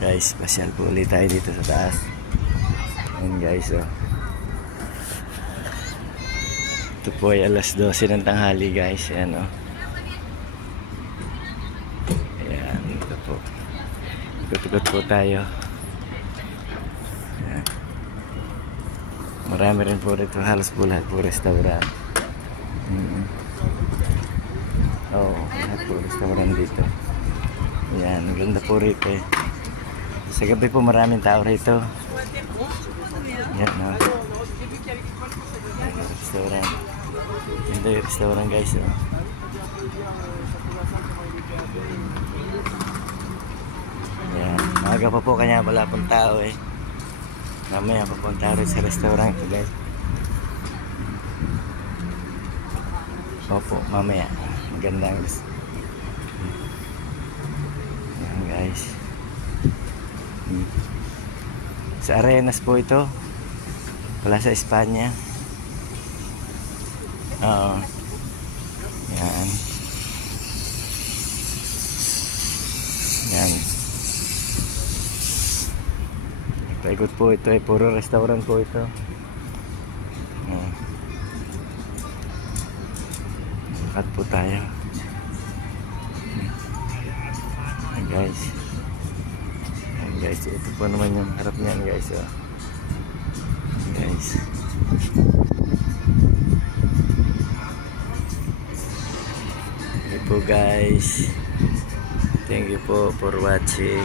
Guys, pasyal po ulit tayo dito sa taas. Ayan guys, oh. Ito po ay alas 12 ng tanghali guys. Ayan, oh. Ayan, ito po. Ikot-ikot po tayo. Ayan. Marami rin po rito. Halos po lahat po restaurant. Oo, lahat po restaurant dito. Ayan, ang ganda po rito eh. Sa gabi po maraming tao rito. Yan, no? Restaurant. Ganda yung restaurant guys, oh. Yan, maaga pa po kanya wala pong tao eh. Mamaya papunta rin sa restaurant ito guys. Opo, mamaya. Magandang guys. Yan guys. Sa Arenas po ito. Wala sa Espanya. Oo. Yan. Yan. Paikot po ito ay puro restaurant po ito. Kat po tayo. Guys. Guys, ito po naman yung harap niyan guys, oh. Guys. Thank you po guys. Thank you po for watching.